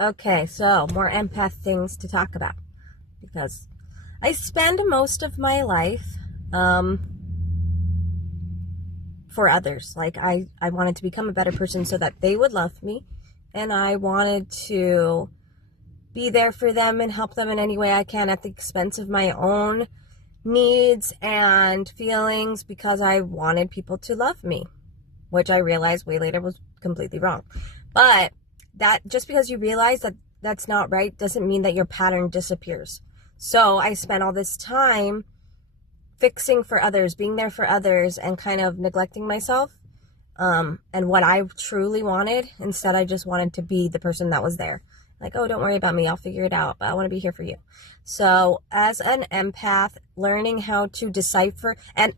Okay, so more empath things to talk about because I spend most of my life um, for others. Like I wanted to become a better person so that they would love me, and I wanted to be there for them and help them in any way I can at the expense of my own needs and feelings because I wanted people to love me, which I realized way later was completely wrong. But that just because you realize that that's not right doesn't mean that your pattern disappears. So I spent all this time fixing for others, being there for others, and kind of neglecting myself and what I truly wanted. Instead, I just wanted to be the person that was there. Like, oh, don't worry about me. I'll figure it out. But I want to be here for you. So as an empath, learning how to decipher, and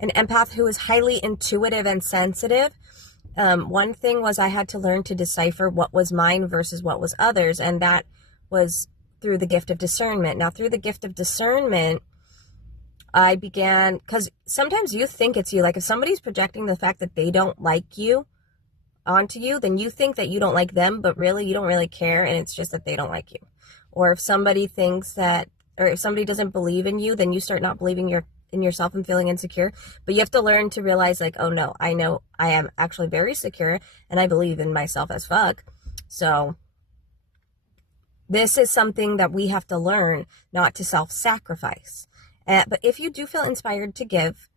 an empath who is highly intuitive and sensitive, one thing was I had to learn to decipher what was mine versus what was others. And that was through the gift of discernment. Now, through the gift of discernment, I began, because sometimes you think it's you. Like if somebody's projecting the fact that they don't like you onto you, then you think that you don't like them, but really you don't really care, and it's just that they don't like you. Or if somebody thinks that, or if somebody doesn't believe in you, then you start not believing in yourself and feeling insecure. But you have to learn to realize, like, oh no, I know I am actually very secure and I believe in myself as fuck. So this is something that we have to learn not to self-sacrifice. But if you do feel inspired to give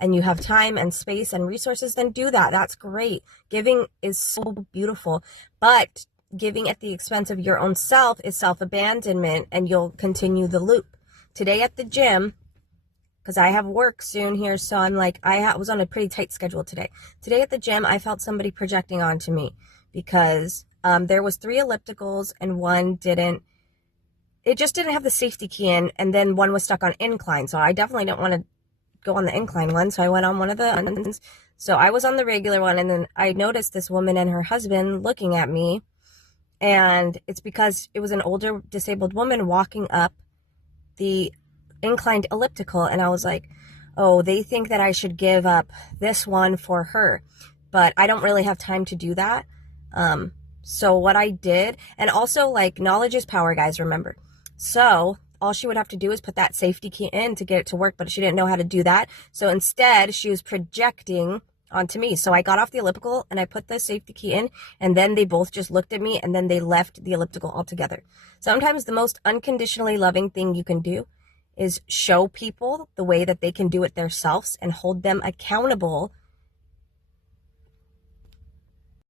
and you have time and space and resources, then do that. That's great. Giving is so beautiful. But giving at the expense of your own self is self-abandonment, and you'll continue the loop. Today at the gym, because I have work soon here, so I'm like, I was on a pretty tight schedule today. Today at the gym, I felt somebody projecting onto me because there was 3 ellipticals and one didn't. It just didn't have the safety key in, and then one was stuck on incline. So I definitely didn't want to go on the incline one. So I went on one of the ones. So I was on the regular one, and then I noticed this woman and her husband looking at me. And it's because it was an older disabled woman walking up the inclined elliptical. And I was like, oh, they think that I should give up this one for her. But I don't really have time to do that. So what I did, and also like knowledge is power, guys, remember. So all she would have to do is put that safety key in to get it to work, but she didn't know how to do that. So instead, she was projecting onto me. So I got off the elliptical and I put the safety key in, and then they both just looked at me and then they left the elliptical altogether. Sometimes the most unconditionally loving thing you can do is show people the way that they can do it themselves and hold them accountable